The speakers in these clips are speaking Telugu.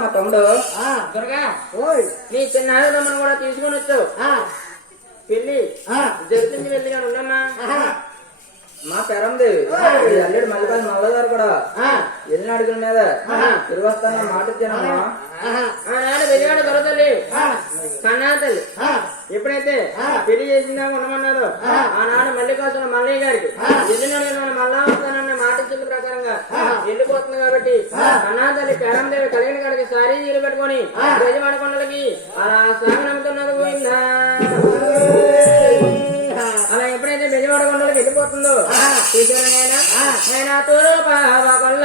మా తమ్ముడు దుర్గా ఓయ్ నీ చిన్న కూడా తీసుకొని వచ్చావు పెళ్లి జరుగుతుంది వెళ్ళి కానీ ఉండమ్మా మా పెరంది అల్లుడు మల్లిపల్లి మల్లగారు కూడా వెళ్ళిన అడుగుల మీద తిరువస్తాన మాట ఇచ్చానమ్మా. ఆనాడు వెలిగాడు దొరతల్లి కన్నా తల్లి ఎప్పుడైతే పెళ్లి చేసిందా ఉండమన్నారో ఆనాడు మల్లికార్జున మల్లయ్య గారికి వెళ్ళిన మళ్ళా వస్తానన్న మాట ఇచ్చిన ప్రకారంగా వెళ్ళిపోతుంది కాబట్టి కన్నా తల్లి పెరందేవి కలిగిన కాడికి సారీ నీళ్ళు పెట్టుకొని యజమానకొండలకి అలా సాగు నమ్ముతున్నది పోయిందా. అలా ఎప్పుడైతే బెజవాడ కొండలకు వెళ్ళిపోతుందో చూసారా తోరు బాబా కొల్ల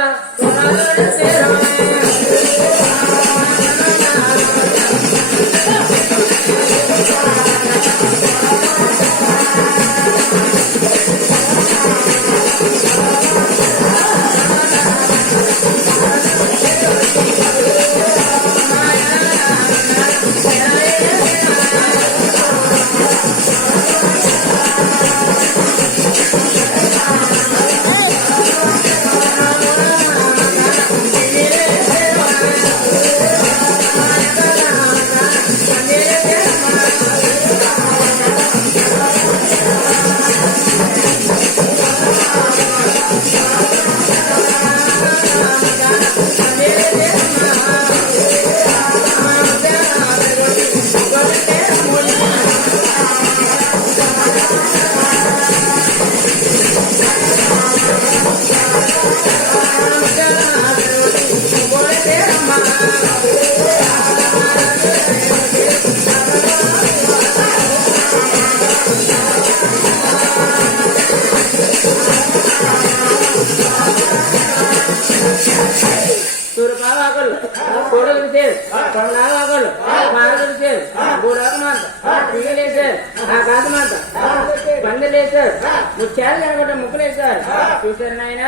పందులేసారు ముత్యాలు కనబడ్డ ముక్కులేసారు చూసారు నాయన.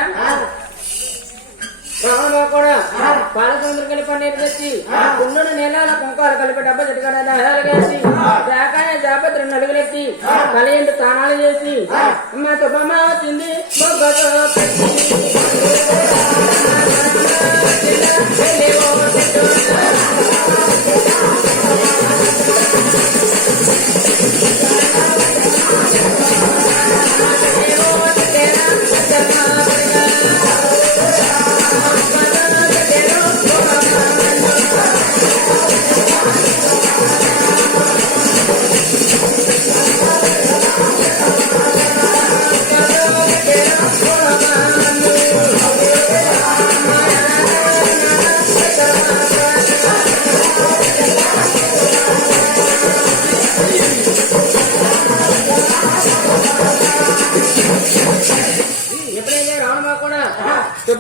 రావణంలో కూడా పాల సముద్రం కలిపి నీరు తెచ్చి కుండును నీళ్ళ కుంకాలు కలిపి డబ్బా చెట్టుకాసి శాఖాయ జాపత్రి నలుగులెత్తి కలియండి తానాలు చేసి మా తుబ్బమ్మ వచ్చింది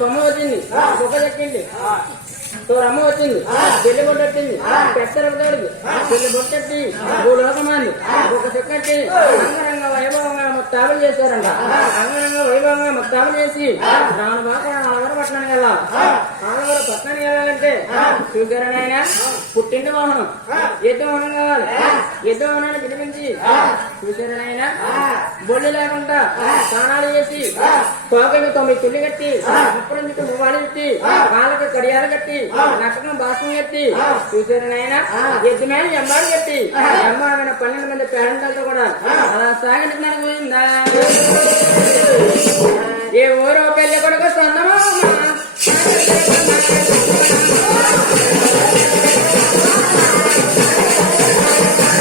బొమ్మ వచ్చింది కుక్క చెక్కింది తోరమ్మ వచ్చింది పెళ్లి బొట్టెట్టింది పెద్దరవుతాడు పెళ్లి బొట్టెట్టి భూలోకమాన్ని ఒక చెక్కట్టి అంగరంగ వైభవంగా ముత్తాబులు చేశారంట. అంగరంగ వైభవంగా ముత్తాబులు చేసి రాను బాగా ఆలవర పట్టణానికి వెళ్ళాలి. ఆలవర పట్టణానికి వెళ్ళాలంటే చూసారా నాయన పుట్టింటి వాహనం ఎద్దు వాహనం కావాలి. ఎద్దు వాహనాన్ని పిలిపించి చూసారా నాయన బొల్లి లేకుండా స్నానాలు చేసి తోకకి 9 తుల్లి కట్టి ముప్పుడు నుంచి మువ్వాలి పెట్టి కాళ్ళకి కడియాలు కట్టి నక్కకం బాసం కట్టి చూసారు నాయన ఎద్దు మీద ఎంబాడు కట్టి ఎంబాడమైన 12 మంది పేరెంట్లతో కూడా అలా సాగినట్టు పోయిందా. ఏ ఊరో పెళ్లి కొడుకు సొంతమా